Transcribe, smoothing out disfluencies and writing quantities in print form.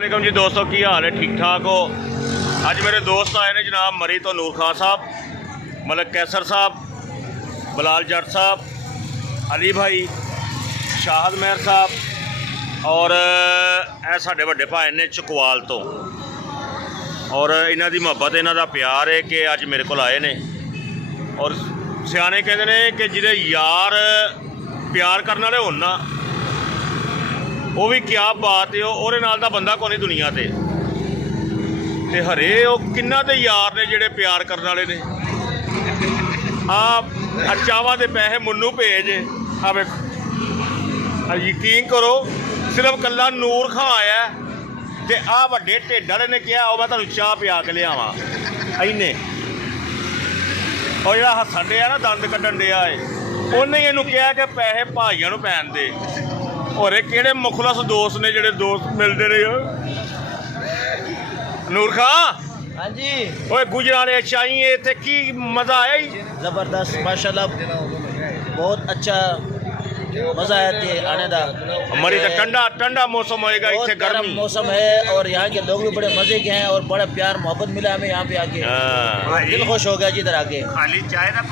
वालेकुम जी दोस्तों, की हाल है? ठीक ठाक हो? अज मेरे दोस्त आए ने जनाब मरी तो नूर खान साहब, मलिक कैसर साहब, बिलाल जट साहब, अली भाई, शाहद मेहर साहब और ए साडे वड्डे भाई ने चकवाल तो। और इन्हां दी मुहब्बत, इन्हां दा प्यार है कि अज मेरे को आए ने। और सियाने कहते हैं कि जिहदे यार प्यार करने वाले होण ना, वो भी क्या बात है, ਉਹਦੇ ਨਾਲ ਦਾ ਬੰਦਾ ਕੋਈ ਨਹੀਂ ਦੁਨੀਆ ਤੇ ਹਰੇ ਉਹ ਕਿੰਨਾ ਦੇ ਯਾਰ ਨੇ ਜਿਹੜੇ ਪਿਆਰ ਕਰਨ ਵਾਲੇ ਨੇ। ਆ ਚਾਵਾਂ ਦੇ ਪੈਸੇ ਮੁੰਨੂ ਭੇਜ ਆ ਵੇਖੋ, ਯਕੀਨ ਕਰੋ ਸਿਰਫ ਕੱਲਾ ਨੂਰ ਖਾਂ ਆਇਆ ਤੇ ਆ ਵੱਡੇ ਢਿੱਡ ਵਾਲੇ ਨੇ ਕਿਹਾ ਉਹ ਮੈਂ ਤੁਹਾਨੂੰ ਚਾਹ ਪਿਆ ਕੇ ਲਿਆਵਾਂ। ਇਹਨੇ ਉਹ ਜਿਹੜਾ ਹੱਸਣ ਡਿਆ ਨਾ, ਦੰਦ ਕੱਢਣ ਡਿਆ ਏ, ਉਹਨੇ ਇਹਨੂੰ ਕਿਹਾ कि पैसे भाइयों ਨੂੰ पैन दे। और किहड़े मुखलस दोस्त ने जिहड़े दोस्त मिलते रहे। नूर खां, हाँ जी, ओए गुजराने चाहिए इत्थे की मज़ा आया ही? ज़बरदस्त माशाल्लाह, बहुत अच्छा मज़ा आया थे आने का। मरी तो ठंडा ठंडा मौसम होएगा, इत्थे गर्मी मौसम है और यहाँ के लोग भी बड़े मज़े के हैं और बड़ा प्यार मोहब्बत मिला हमें यहाँ पे आके। दिल खुश हो गया जी इधर आके। खाली चाय